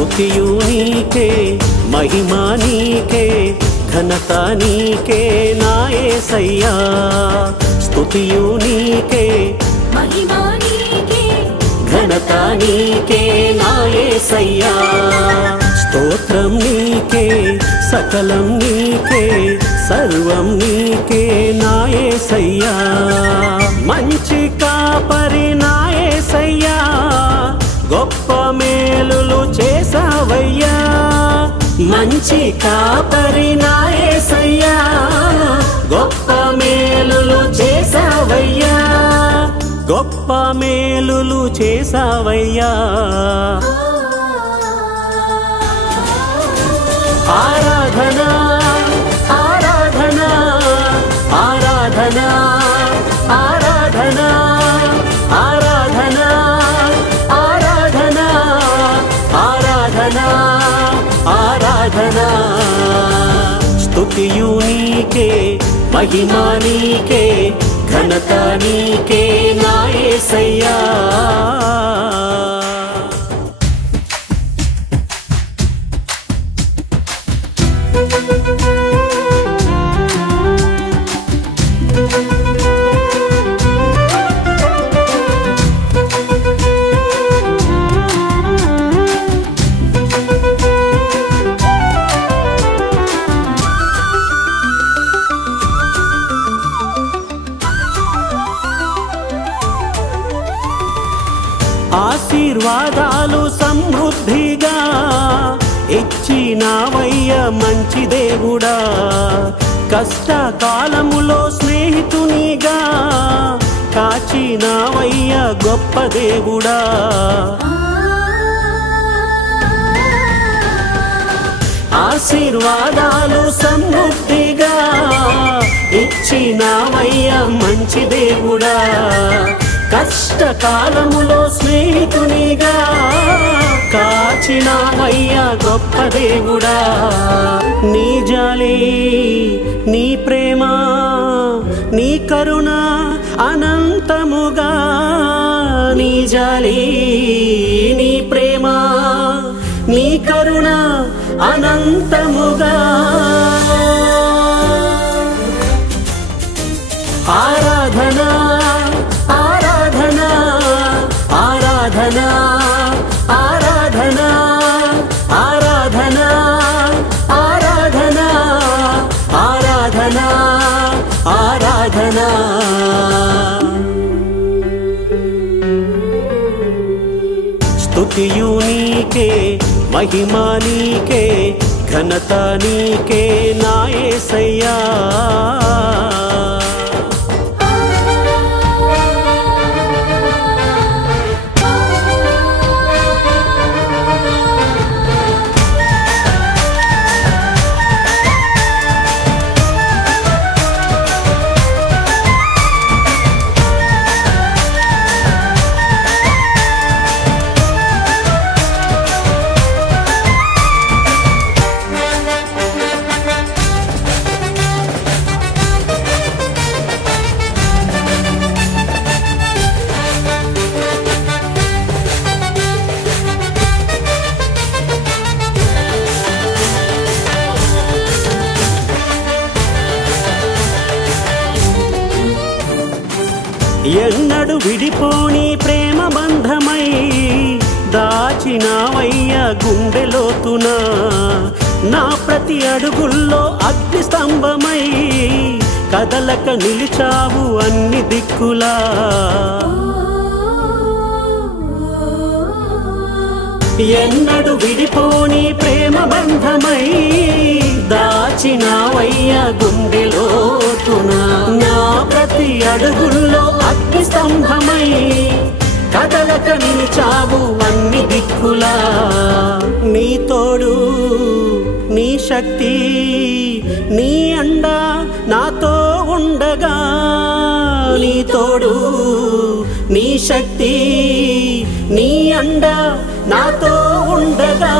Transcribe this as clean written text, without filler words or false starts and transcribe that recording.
స్తుతియు నీకే మహిమా నీకే ఘనత నీకే నా యేసయ్యా స్తుతియు నీకే మహిమా నీకే ఘనత నీకే నా యేసయ్యా స్తోత్రం నీకే సకలం నీకే సర్వం నీకే నా యేసయ్యా మంచి కాపరి నా యేసయ్యా గొప్ప మేలులు చేసావయ్యా మంచి కాపరి నా యేసయ్యా గొప్ప మేలులు చేసావయ్యా గొప్ప మేలులు చేసావయ్యా ఆరాధన ఆరాధన ఆరాధన ఆరాధన ఆరాధన ఆరాధన ఆరాధన ఆరాధన స్తుతియు నీకే మహిమా నీకే ఘనత నీకే నా యేసయ్యా ఆశీర్వాదాలు సమృద్ధిగా ఇచ్చినావయ్య మంచి దేవుడా కష్టకాలములో స్నేహితునిగా కాచినావయ్య గొప్ప దేవుడా ఆశీర్వాదాలు సమృద్ధిగా ఇచ్చినావయ్య మంచి దేవుడా కష్టకాలములో స్నేహితునిగా కాచినావయ్యా గొప్ప దేవుడా నీ జాలి నీ ప్రేమ నీ కరుణ అనంతముగా నీ జాలి నీ ప్రేమ నీ కరుణ అనంతముగా ఆరాధన ఆరాధన ఆరాధన ఆరాధన ఆరాధన ఆరాధన ఆరాధన ఆరాధన స్తుతియు నీకే మహిమా నీకే ఘనత నీకే నా యేసయ్యా ఎన్నడు విడిపోని ప్రేమ బంధమై దాచినావయ్య గుండెలోతున నా ప్రతి అడుగుల్లో అగ్ని స్తంభమై కదలక నిలిచావు అన్ని దిక్కులా ఎన్నడు విడిపోని ప్రేమ బంధమై దాచినావయ్య గుండెలోతున నా ప్రతి అడుగుల్లో అగ్ని స్తంభమై కదలక నిలిచావు అన్ని దిక్కులా నీ తోడు నీ శక్తి నీ అండ నాతో ఉండగా నీ తోడు నీ శక్తి నీ అండ నాతో ఉండగా